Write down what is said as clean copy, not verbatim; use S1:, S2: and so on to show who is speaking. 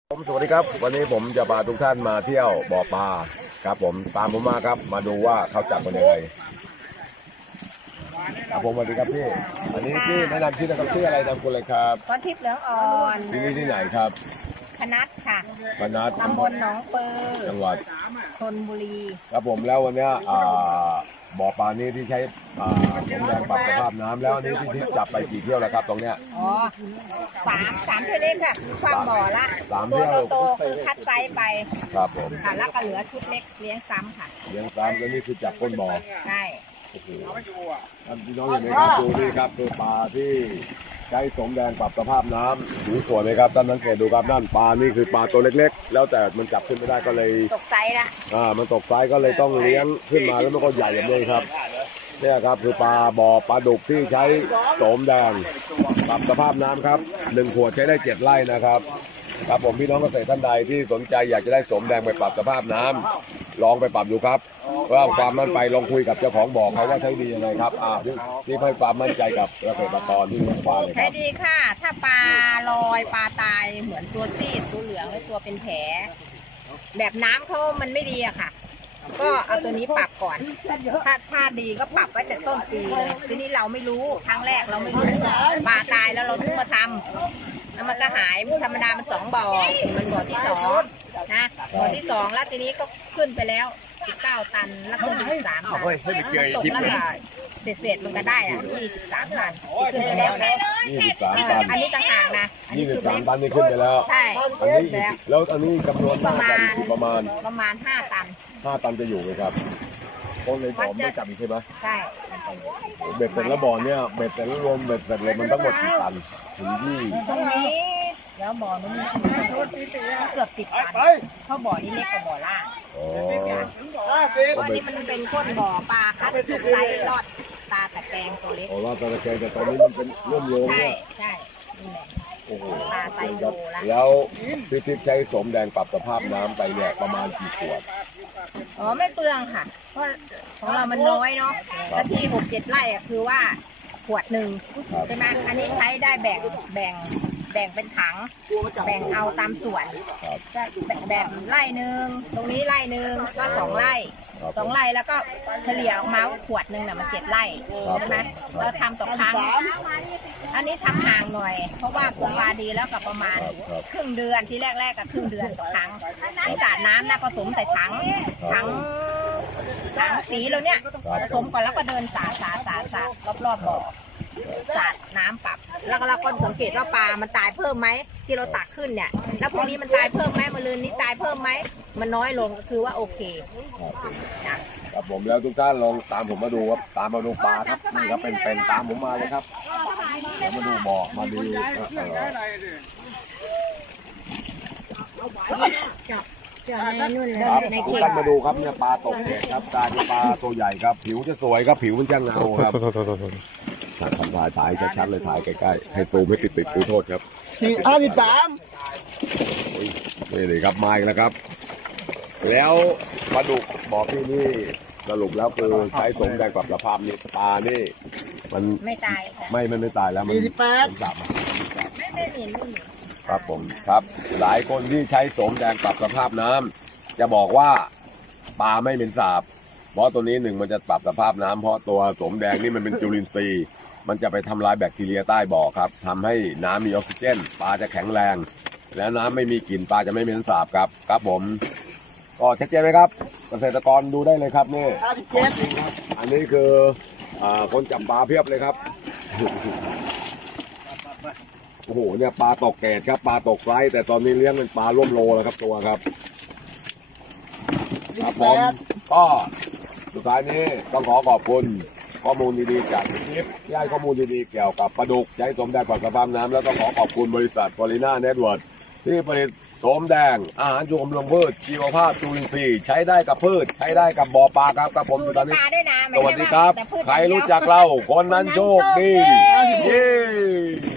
S1: สวัสดีครับวันนี้ผมจะพาทุกท่านมาเที่ยวบ่อปลาครับผมตามผมมาครับมาดูว่าเขาจับกันยังไงครับผมสวัสดีครับพี่อันนี้พี่แนะนำชื่อนะครับชื่ออะไรนำคุณเลยครับ
S2: พรทิพย์เหลืองอ่อน
S1: ที่นี่ที่ไหนครับ
S2: พนัสค่ะ
S1: พนัส
S2: ตำบลหนองปือ
S1: จังหวัด
S2: ชลบุรี
S1: ครับผมแล้ววันนี้บ่อปลานี้ที่ใช้สมแดงปรับสภาพน้ำแล้วอันนี้ที่จับไปกี่เที่ยวแล้วครับตรงเนี้ย
S2: อ๋อสามเที่ยวเล่นค่ะความบ่อละตัวโตๆคือคัดไซส์ไป
S1: ครับผม
S2: ค่ะแล้วก็เหลือชุดเล็กเลี้ยงซ้ำค่ะ
S1: เลี้ยงซ้ำแล้วนี่คือจับก้นบ่อ
S2: ใช่
S1: โอ้โหท่านพี่น้องเห็นไหมครับดูนี่ครับคือปลาที่ใช้สมแดงปรับสภาพน้ำดูสวยไหมครับท่านสังเกตดูครับนั่นปลานี่คือปลาตัวเล็กๆแล้วแต่มันจับขึ้นไม่ได้ก็เลย
S2: ตกไซส์ละ
S1: มันตกไซส์ก็เลยต้องเลี้ยงขึ้นมาแล้วมันก็ใหญ่แบบนี้ครับเนี่ยครับคือปลาบ่อปลาดุกที่ใช้สมแดงปรับสภาพน้ำครับ1 ขวดใช้ได้7 ไร่นะครับครับผมพี่น้องเกษตรท่านใดที่สนใจอยากจะได้สมแดงไปปรับสภาพน้ำลองไปปรับดูครับว่าความมั่นไปลองคุยกับเจ้าของบ่อเขาว่าใช้ดียังไงครับที่ให้ความมั่นใจกับเกษตรกรที่เลี้ยงปลาเลยครับ
S2: ใช้ดีค่ะถ้าปลาลอยปลาตายเหมือนตัวซีดตัวเหลืองหรือตัวเป็นแผลแบบน้ำเขามันไม่ดีอะค่ะก็เอาตัวนี้ปรับก่อนถ้าดีก็ปรับไว้แต่ต้นปีเลยทีนี้เราไม่รู้ครั้งแรกเราไม่รู้ปลาตายแล้วเราเพิ่งมาทำแล้วมันก็หายธรรมดามัน2 บ่อมันบ่อที่2นะบ่อที่2แล้วทีนี้ก็ขึ้นไปแล้ว19 ตันแล้วก็23 ตันตกแล้วก็เศษมันก็ได้อะ23 ตันขึ้นไปแล้วนะ
S1: 23 ตัน
S2: อันนี้ต่างหากนะ
S1: 23 ตันนี่ขึ้นไปแล้ว
S2: ใช่
S1: อันนี้แล้วอันนี้จำนวน
S2: ประมาณ5 ตัน
S1: 5 ตันจะอยู่ไหมครับต้นเลยบ่อไม่จับอีกใช่ไหม
S2: ใช่
S1: เบ็ดเสร็จแล้วบ่อเนี่ยเบ็ดเสร็จแล้วรวมเบ็ดเสร็จเลยมันทั้งหมดกี่ตันถึงที่
S2: ตรงนี้แล้วบ่อนู้นเกือบ10 ตันเพราะบ่อนี้เล็กกว่าบ่อล่างอันนี้มันเป็นก้นบ่อปลาคัดถูกไซส์รอดตาตะแกรงตัวเล็ก
S1: รอดตาตะแกรงแต่ตอนนี้มันเป็นร่วมโยงเนี่ย
S2: ใช่นี่แหละ
S1: โอ้โห
S2: ปลาไซส์โล
S1: แล้วพี่ทิพย์ใช้สมแดงปรับสภาพน้ำไปเนี่ยประมาณกี่ขวด
S2: อ๋อไม่เปลืองค่ะเพราะของเรามันน้อยเนาะแล้วที่6-7 ไร่คือว่าขวดหนึ่งใช่ไหมอันนี้ใช้ได้แบ่งเป็นถังแบ่งเอาตามส่วนแบบไร่หนึ่งตรงนี้ไร่หนึ่งก็2 ไร่2 ไร่แล้วก็เฉลี่ยออกมาว่าขวดหนึ่งน่ะมัน7 ไร่ใช่ไหมเราทำต่อครั้งอันนี้ทำห่างหน่อยเพราะว่าปลูกปลาดีแล้วกับประมาณครึ่งเดือนที่แรกกับครึ่งเดือนต่อครั้งที่สระน้ำนะผสมใส่ถังสีเราเนี่ยผสมก่อนแล้วก็เดินสาดรอบบ่อสาดน้ำปรับแล้วก็เราก็สังเกตว่าปลามันตายเพิ่มไหมที่เราตักขึ้นเนี่ยแล้วพวกนี้มันตายเพิ่มไหมมะรืนนี้ตายเพิ่มไหมมันน้อยลงก็คือว่าโอเค
S1: ครับผมแล้วทุกท่านลองตามผมมาดูครับตามมาดูปลาครับนี่ครับเป็นตามผมมาเลยครับเดี๋ยวมาดูบ่อมาดูทุกท่านมาดูครับเนี่ยปลาตกเกล็ดครับกลายเป็นปลาตัวใหญ่ครับผิวจะสวยครับผิวมันจะเงาครับทำถ่ายชัดๆเลยถ่ายใกล้ๆให้ซูมให้ติดขอโทษครับ53นี่เลยครับมาอีกแล้วครับแล้วปลาดุกบอกที่นี่สรุปแล้วคือใช้สมแดงปรับสภาพนี่ปลานี่มัน
S2: ไม่ตาย
S1: มันไม่ตายแล้วมันจับ
S2: ไม่หนี
S1: ครับผมครับหลายคนที่ใช้สมแดงปรับสภาพน้ำจะบอกว่าปลาไม่เป็นสาบเพราะตัวนี้1มันจะปรับสภาพน้ำเพราะตัวสมแดงนี่มันเป็นจุลินทรีย์มันจะไปทำลายแบคทีเรียใต้บ่อครับทำให้น้ำมีออกซิเจนปลาจะแข็งแรงแล้วน้ำไม่มีกลิ่นปลาจะไม่เป็นสาบครับผมก็ชัดเจนไหมครับเกษตรกรดูได้เลยครับนี่อันนี้คือคนจับปลาเพียบเลยครับโอ้โหเนี่ยปลาตกเกตครับปลาตกไซส์แต่ตอนนี้เลี้ยงเป็นปลาร่วมโลแล้วครับตัวครับครับผมก็สุดท้ายนี้ต้องขอบคุณข้อมูลดีๆจากพี่ทิพย์ที่ให้ข้อมูลดีๆเกี่ยวกับปลาดุกใช้สมแดงปรับสภาพน้ำแล้วก็ขอบคุณบริษัทฟอริน่าเน็ตเวิร์คที่ผลิตสมแดงอาหารชูกำลังพืชชีวภาพจุลินทรีย์ใช้ได้กับพืชใช้ได้กับบ่อปลาครับผมสุดท้ายนี้สวัสดีครับใครรู้จักเราคนนั้นโชคดีเย้